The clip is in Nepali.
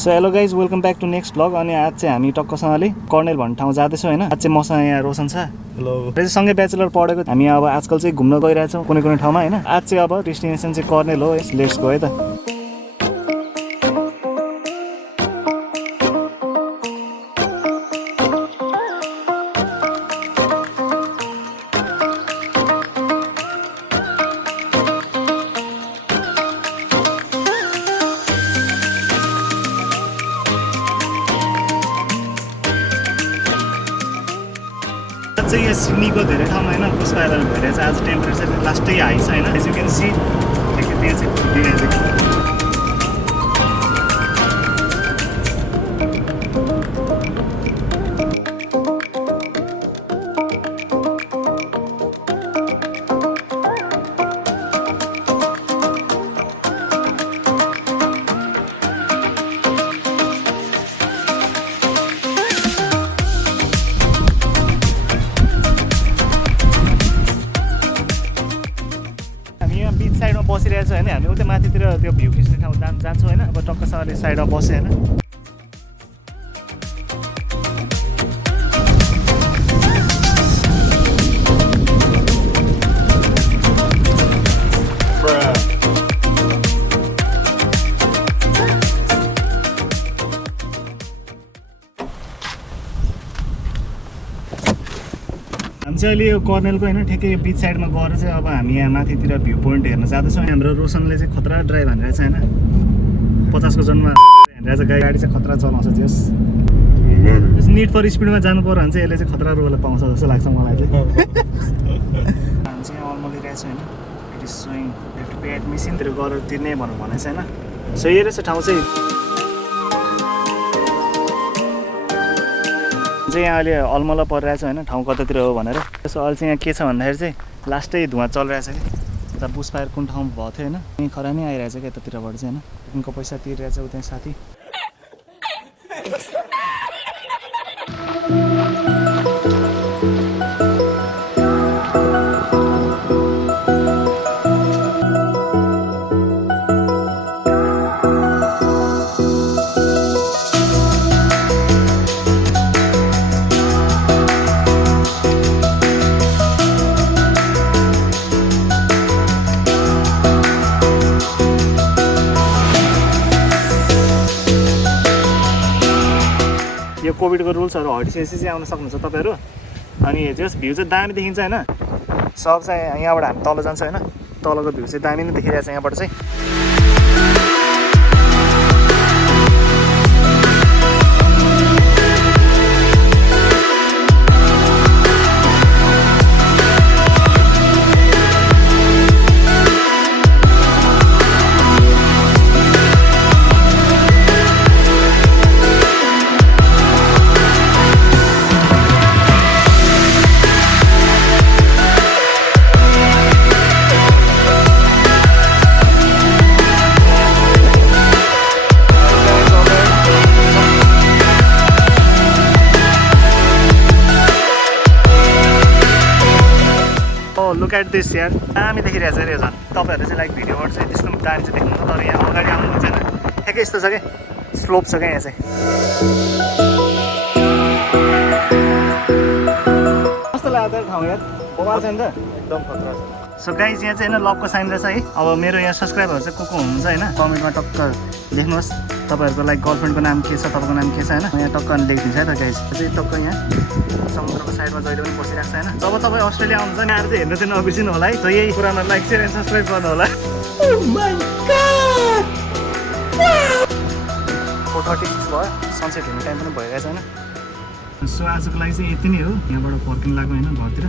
So hello guys welcome back to next blog. अनि आज चाहिँ हामी टक्कसँगले कर्नेल भन्ने ठाउँ जाँदैछौँ होइन। आज चाहिँ मसँग यहाँ रोशन छ। हेलो। सँगै ब्याचलर पढेको हामी अब आजकल चाहिँ घुम्न गइरहेछौँ कुनै कुनै ठाउँमा होइन। आज चाहिँ अब डेस्टिनेसन चाहिँ कर्नेल हो। लेट्स गो है त। चाहिँ यहाँ सिडनीको धेरै ठाउँमा होइन बुस फायर भइरहेछ। आज टेम्परेचर लास्टै हाई छ होइन। एज यु क्यान सी त्यहाँ चाहिँ फुटिरहेछ। साइडमा बसिरहेको छ होइन। हामी उतै माथितिर त्यो भ्यू खिच्ने ठाउँ जान्छौँ होइन। अब टक्कसँगले साइडमा बस्यो होइन। हामी चाहिँ अहिले यो कर्नेलको होइन ठ्याक्कै बिच साइडमा गएर चाहिँ अब हामी यहाँ माथितिर भ्यू पोइन्ट हेर्न जाँदैछौँ। हाम्रो रोशनले चाहिँ खतरा ड्राइभ हानिरहेछ होइन। 50को जनमा हानिरहेछ। गाडी चाहिँ खतरा चलाउँछ। त्यस निड फर स्पिडमा जानु पर्यो भने चाहिँ यसले चाहिँ खतरा रोल पाउँछ जस्तो लाग्छ मलाई चाहिँ। हामी चाहिँ यहाँ अल्मलिरहेछ होइन। इट इज सोइङ टु पे एडमिसनतिर गरेर तिर्ने भनेर भनेछ होइन। सो यही रहेछ ठाउँ चाहिँ यहाँ अहिले अलमल परिरहेछ होइन। ठाउँ कतातिर हो भनेर। त्यसो अहिले चाहिँ यहाँ के छ भन्दाखेरि चाहिँ लास्टै धुवा चलिरहेछ कि यता बुस फायर कुन ठाउँ भएको थियो होइन। यहीँ खरा नै आइरहेछ क्या यतातिरबाट चाहिँ होइन। उनको पैसा तिरिरहेछ उ त्यहाँ साथी। यो कोभिडको रुल्सहरू हटिसकेपछि चाहिँ आउन सक्नुहुन्छ तपाईँहरू। अनि जस भ्यू चाहिँ दामी देखिन्छ होइन। सब चाहिँ यहाँबाट हामी तल जान्छ होइन। तलको भ्यू चाहिँ दामी नै देखिरहेछ यहाँबाट चाहिँ। लुक एट दिस यार दामी देखिरहेछ अरे झन्। तपाईँहरूले चाहिँ लाइक भिडियोबाट चाहिँ त्यस्तो दामी चाहिँ देख्नुहुन्छ। तर यहाँ अगाडि आउनुहुन्छ होइन ठ्याक्कै यस्तो छ क्या स्लोप छ क्या यहाँ चाहिँ। कस्तो लाग्यो त ठाउँ यार बवाल छ नि त एकदम खतरा छ। सो गाइज यहाँ चाहिँ होइन लभको साइन रहेछ है। अब मेरो यहाँ सब्सक्राइबरहरू चाहिँ को हुनुहुन्छ होइन कमेन्टमा टक्क लेख्नुहोस् तपाईँहरूको लाइक गर्लफ्रेन्डको नाम के छ तपाईँको नाम के छ होइन। यहाँ टक्क लेखिदिन्छ है त गाइज। चाहिँ टक्क यहाँ समुद्रको साइडमा जहिले पनि बसिरहेको छ होइन। जब तपाईँ अस्ट्रेलिया आउनुहुन्छ नि आएर चाहिँ हेर्न चाहिँ नबिर्सिनु होला है। त यही कुरामा लाइक सेयर एन्ड सब्सक्राइब गर्नु होला। 4:36 भयो। सनसेट हुने टाइम पनि भइरहेछ होइन। सो आजको लागि चाहिँ यति नै हो। यहाँबाट फर्किनु लाग्यो होइन घरतिर।